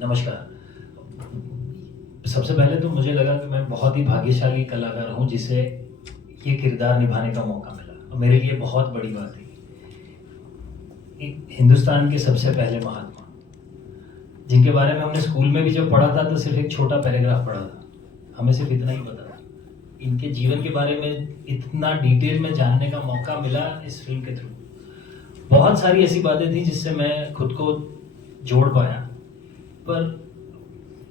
नमस्कार। सबसे पहले तो मुझे लगा कि मैं बहुत ही भाग्यशाली कलाकार हूँ जिसे ये किरदार निभाने का मौका मिला और मेरे लिए बहुत बड़ी बात है। हिंदुस्तान के सबसे पहले महात्मा, जिनके बारे में हमने स्कूल में भी जब पढ़ा था तो सिर्फ एक छोटा पैराग्राफ पढ़ा था, हमें सिर्फ इतना ही पता था। इनके जीवन के बारे में इतना डिटेल में जानने का मौका मिला इस फिल्म के थ्रू। बहुत सारी ऐसी बातें थी जिससे मैं खुद को जोड़ पाया, पर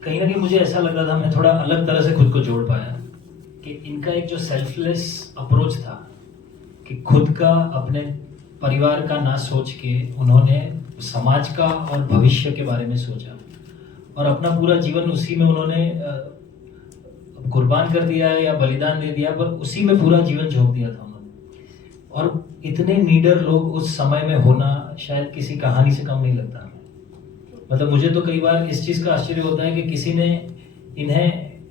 कहीं ना कहीं मुझे ऐसा लग रहा था मैं थोड़ा अलग तरह से खुद को जोड़ पाया कि इनका एक जो सेल्फलेस अप्रोच था कि खुद का अपने परिवार का ना सोच के उन्होंने समाज का और भविष्य के बारे में सोचा और अपना पूरा जीवन उसी में उन्होंने कुर्बान कर दिया है या बलिदान दे दिया, पर उसी में पूरा जीवन झोंक दिया था उन्होंने। और इतने नीडर लोग उस समय में होना शायद किसी कहानी से कम नहीं लगता। मतलब मुझे तो कई बार इस चीज़ का आश्चर्य होता है कि किसी ने इन्हें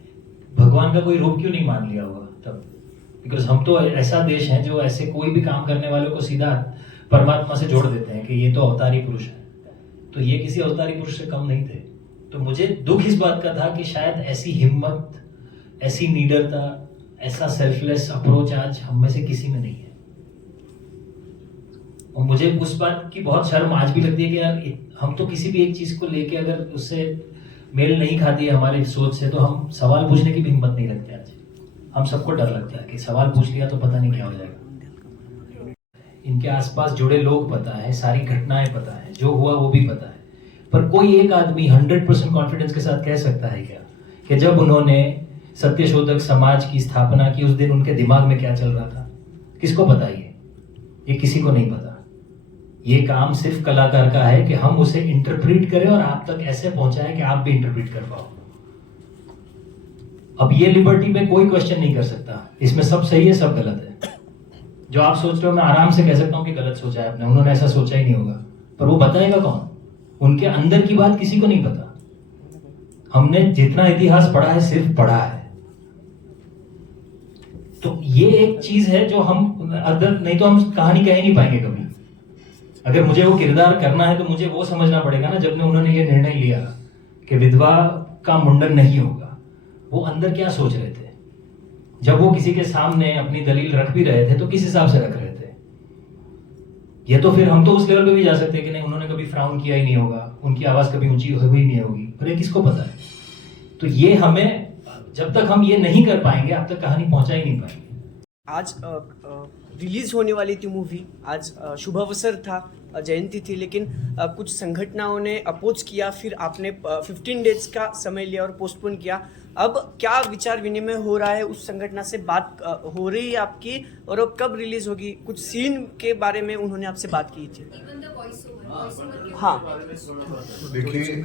भगवान का कोई रूप क्यों नहीं मान लिया होगा तब, बिकॉज हम तो ऐसा देश है जो ऐसे कोई भी काम करने वालों को सीधा परमात्मा से जोड़ देते हैं कि ये तो अवतारी पुरुष है, तो ये किसी अवतारी पुरुष से कम नहीं थे। तो मुझे दुख इस बात का था कि शायद ऐसी हिम्मत, ऐसी नीडरता, ऐसा सेल्फलेस अप्रोच आज हम में से किसी में नहीं है। और मुझे उस बात की बहुत शर्म आज भी लगती है कि यार हम तो किसी भी एक चीज को लेके अगर उससे मेल नहीं खाती है हमारी सोच से, तो हम सवाल पूछने की भी हिम्मत नहीं रखते आज। हम सबको डर लगता है कि सवाल पूछ लिया तो पता नहीं क्या हो जाएगा। इनके आसपास जुड़े लोग पता है, सारी घटनाएं पता है, जो हुआ वो भी पता है, पर कोई एक आदमी 100% कॉन्फिडेंस के साथ कह सकता है क्या कि जब उन्होंने सत्यशोधक समाज की स्थापना की उस दिन उनके दिमाग में क्या चल रहा था? किसको पता? ये किसी को नहीं पता। ये काम सिर्फ कलाकार का है कि हम उसे इंटरप्रेट करें और आप तक ऐसे पहुंचाएं कि आप भी इंटरप्रेट कर पाओ। अब ये लिबर्टी पे कोई क्वेश्चन नहीं कर सकता, इसमें सब सही है, सब गलत है। जो आप सोच रहे हो मैं आराम से कह सकता हूं कि गलत सोचा है आपने, उन्होंने ऐसा सोचा ही नहीं होगा, पर वो बताएगा कौन? उनके अंदर की बात किसी को नहीं पता। हमने जितना इतिहास पढ़ा है सिर्फ पढ़ा है। तो ये एक चीज है जो हम अगर नहीं तो हम कहानी कह ही नहीं पाएंगे कभी। अगर मुझे वो किरदार करना है तो मुझे वो समझना पड़ेगा ना, जब उन्होंने ये निर्णय लिया कि विधवा का मुंडन नहीं होगा, वो अंदर क्या सोच रहे थे? जब वो किसी के सामने अपनी दलील रख भी रहे थे तो किस हिसाब से रख रहे थे? ये तो फिर हम तो उस लेवल पे भी जा सकते हैं कि नहीं उन्होंने कभी फ्राउन किया ही नहीं होगा, उनकी आवाज कभी ऊंची हुई नहीं होगी, पर ये किसको पता है? तो ये हमें, जब तक हम ये नहीं कर पाएंगे अब तक कहानी पहुंचा ही नहीं पाएंगे। आज रिलीज होने वाली थी मूवी, आज शुभ अवसर था, जयंती थी, लेकिन कुछ संगठनों ने अपोज किया, फिर आपने 15 डेज का समय लिया और पोस्टपोन किया। अब क्या विचार विनिमय हो रहा है? उस संगठन से बात हो रही है आपकी, और अब कब रिलीज होगी? कुछ सीन के बारे में उन्होंने आपसे बात की थी? हाँ, देखिए,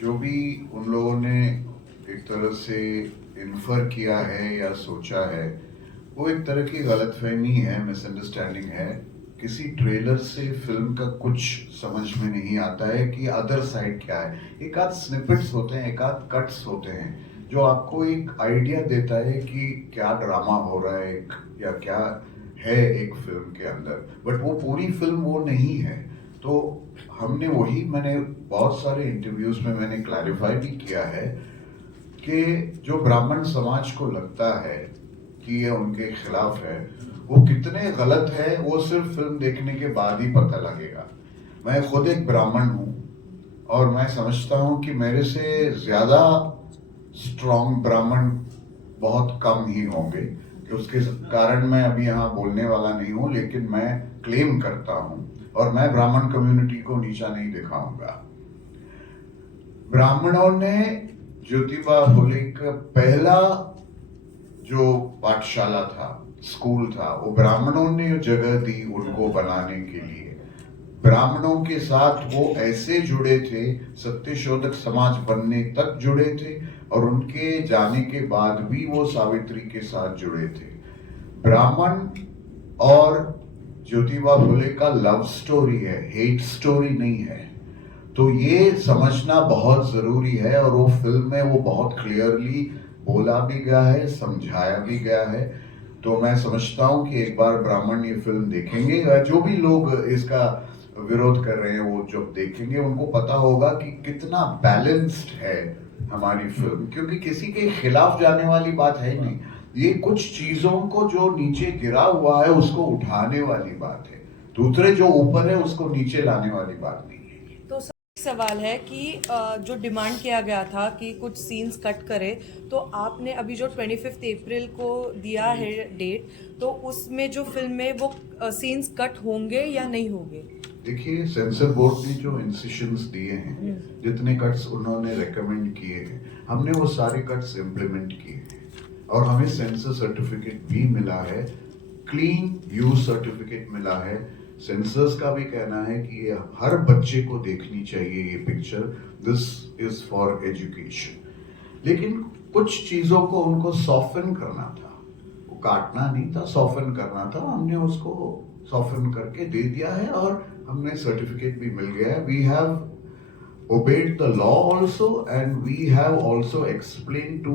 जो भी उन लोगों ने एक तरह से इन्फर किया है या सोचा है, वो एक तरह की गलतफहमी है, मिसअंडरस्टैंडिंग है। किसी ट्रेलर से फिल्म का कुछ समझ में नहीं आता है कि अदर साइड क्या है। एक आध स्निपेट्स होते हैं, एक आध कट्स होते हैं जो आपको एक आइडिया देता है कि क्या ड्रामा हो रहा है या क्या है एक फिल्म के अंदर, बट वो पूरी फिल्म वो नहीं है। तो हमने वही, मैंने बहुत सारे इंटरव्यूज में मैंने क्लैरिफाई भी किया है कि जो ब्राह्मण समाज को लगता है कि ये उनके खिलाफ है, वो कितने गलत है वो सिर्फ फिल्म देखने के बाद ही पता लगेगा। मैं खुद एक ब्राह्मण हूँ और मैं समझता हूँ कि मेरे से ज़्यादा स्ट्रॉन्ग ब्राह्मण बहुत कम ही होंगे, कि उसके कारण मैं अभी यहाँ बोलने वाला नहीं हूँ, लेकिन मैं क्लेम करता हूँ और मैं ब्राह्मण कम्युनिटी को नीचा नहीं दिखाऊंगा। ब्राह्मणों ने ज्योतिबा फुले का पहला जो पाठशाला था, स्कूल था, वो ब्राह्मणों ने जगह दी उनको बनाने के लिए। ब्राह्मणों के साथ वो ऐसे जुड़े थे, सत्यशोधक समाज बनने तक जुड़े थे और उनके जाने के बाद भी वो सावित्री के साथ जुड़े थे। ब्राह्मण और ज्योतिबा फुले का लव स्टोरी है, हेट स्टोरी नहीं है। तो ये समझना बहुत जरूरी है और वो फिल्म में वो बहुत क्लियरली बोला भी गया है, समझाया भी गया है। तो मैं समझता हूँ कि एक बार ब्राह्मण ये फिल्म देखेंगे, जो भी लोग इसका विरोध कर रहे हैं वो जब देखेंगे उनको पता होगा कि कितना बैलेंस्ड है हमारी फिल्म, क्योंकि किसी के खिलाफ जाने वाली बात है ही नहीं। ये कुछ चीजों को जो नीचे गिरा हुआ है उसको उठाने वाली बात है, दूसरे जो ऊपर है उसको नीचे लाने वाली बात नहीं है। तो सवाल है कि जो डिमांड किया गया था कि कुछ सीन्स कट करे, तो आपने अभी जो 25 अप्रैल को दिया है डेट, तो उसमें जो फिल्म में वो सीन्स कट होंगे या नहीं होंगे? देखिए, सेंसर बोर्ड ने जो इंसिशंस दिए हैं, जितने कट्स उन्होंने रेकमेंड किए हैं, हमने वो सारे कट्स इम्प्लीमेंट किए हैं और हमें सेंसर सर्टिफिकेट भी मिला है, क्लीन यूज सर्टिफिकेट मिला है। सेंसर्स का भी कहना है कि ये हर बच्चे को देखनी चाहिए ये picture, this is for education. लेकिन कुछ चीजों को उनको सॉफ्टन करना था, वो काटना नहीं था, सॉफ्टन करना था। हमने उसको सॉफ्टन करके दे दिया है और हमने सर्टिफिकेट भी मिल गया है। We have obeyed the law also and we have also explain to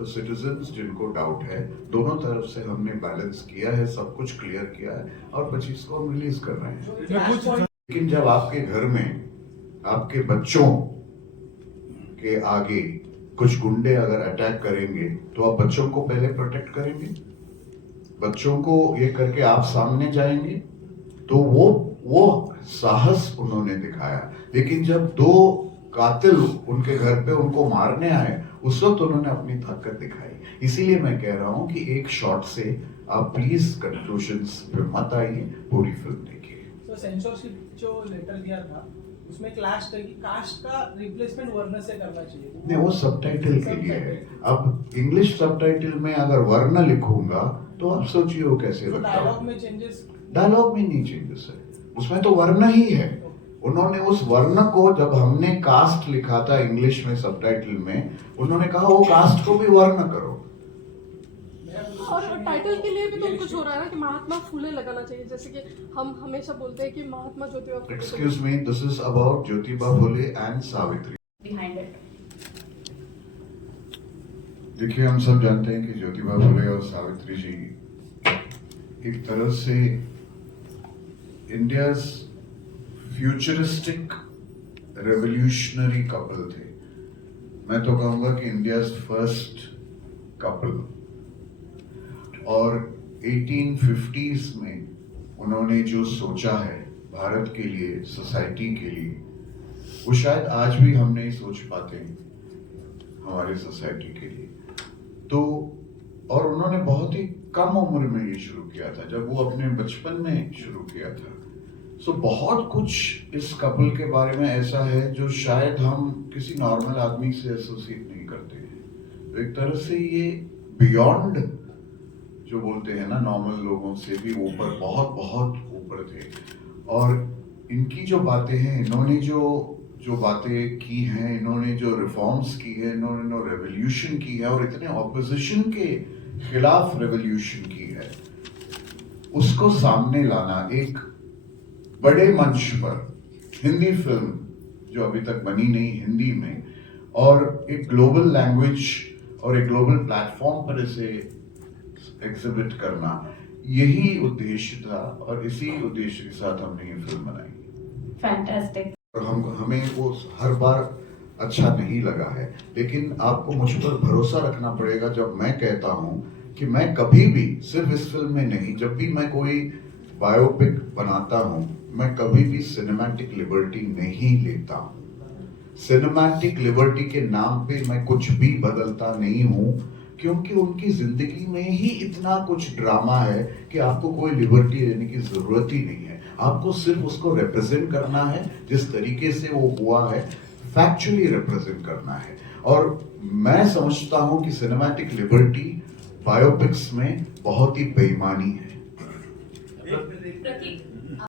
the citizens जिनको डाउट है। दोनों तरफ से हमने बैलेंस किया है, सब कुछ क्लियर किया है और 25 को हम रिलीज कर रहे हैं। लेकिन जब आपके घर में आपके बच्चों के आगे कुछ गुंडे अगर अटैक करेंगे तो आप बच्चों को पहले प्रोटेक्ट करेंगे, बच्चों को ये करके आप सामने जाएंगे, तो वो साहस उन्होंने दिखाया। लेकिन जब दो कातिल उनके घर पे उनको मारने आए, उस वक्त उन्होंने अपनी ताकत दिखाई। इसीलिए मैं कह रहा हूं कि एक शॉट से आप प्लीज कंक्लूजन्स पे मत आइए, पूरी फिल्म देखिए। तो सेंसरशिप जो लेटर दिया था उसमें क्लैश था कि कास्ट का रिप्लेसमेंट वर्ण से करना चाहिए। नहीं, वो सबटाइटल के लिए है। अब इंग्लिश सबटाइटल में अगर वर्ण लिखूंगा तो आप सोचिए वो कैसे लगता है। डायलॉग में चेंजेस, डायलॉग में नहीं चेंजेस है, उसमें तो वर्ण ही है। उन्होंने उस वर्ण को, जब हमने कास्ट लिखा था इंग्लिश में सबटाइटल में, उन्होंने कहा वो कास्ट को भी वर्ण करो। और टाइटल के लिए भी तो कुछ हो रहा है ना कि महात्मा फुले लगाना चाहिए, जैसे कि हम हमेशा बोलते हैं कि Mahatma Jyotiba Phule. Excuse me, this is about Jyotiba Phule and Savitri. Behind it. देखिए, हम सब जानते हैं कि ज्योतिबा फुले और सावित्री जी एक तरह से इंडियाज फ्यूचरिस्टिक रेवोल्यूशनरी कपल थे। मैं तो कहूंगा कि इंडियाज फर्स्ट कपल। और 1850s में उन्होंने जो सोचा है भारत के लिए, सोसाइटी के लिए, वो शायद आज भी हम नहीं सोच पाते हमारे सोसाइटी के लिए। तो और उन्होंने बहुत ही कम उम्र में ये शुरू किया था, जब वो अपने बचपन में शुरू किया था। सो बहुत कुछ इस कपल के बारे में ऐसा है जो शायद हम किसी नॉर्मल आदमी से एसोसिएट नहीं करते हैं। तो एक तरह से ये बियॉन्ड, जो बोलते हैं ना, नॉर्मल लोगों से भी ऊपर, बहुत बहुत ऊपर थे। और इनकी जो बातें हैं, इन्होंने जो बातें की हैं, इन्होंने जो रिफॉर्म्स की है, इन्होंने रेवोल्यूशन की है और इतने ऑपोजिशन के खिलाफ रेवोल्यूशन की है, उसको सामने लाना एक बड़े मंच पर, हिंदी फिल्म जो अभी तक बनी नहीं हिंदी में, और एक ग्लोबल लैंग्वेज और एक ग्लोबल प्लेटफॉर्म पर इसे एग्जिबिट करना, यही उद्देश्य था और इसी उद्देश्य के साथ हमने ये फिल्म बनाई। फैंटास्टिक। और हमें वो हर बार अच्छा नहीं लगा है, लेकिन आपको मुझ पर भरोसा रखना पड़ेगा जब मैं कहता हूं कि मैं कभी भी, सिर्फ इस फिल्म में नहीं, जब भी मैं कोई बायोपिक बनाता हूं, मैं कभी भी सिनेमैटिक लिबर्टी नहीं लेता हूं। सिनेमैटिक लिबर्टी के नाम पे मैं कुछ भी बदलता नहीं हूं, क्योंकि उनकी जिंदगी में ही इतना कुछ ड्रामा है कि आपको कोई लिबर्टी लेने की जरूरत ही नहीं है। आपको सिर्फ उसको रिप्रेजेंट करना है, जिस तरीके से वो हुआ है फैक्चुअली रिप्रेजेंट करना है। और मैं समझता हूं कि सिनेमैटिक लिबर्टी बायोपिक्स में बहुत ही बेईमानी है। प्रतीक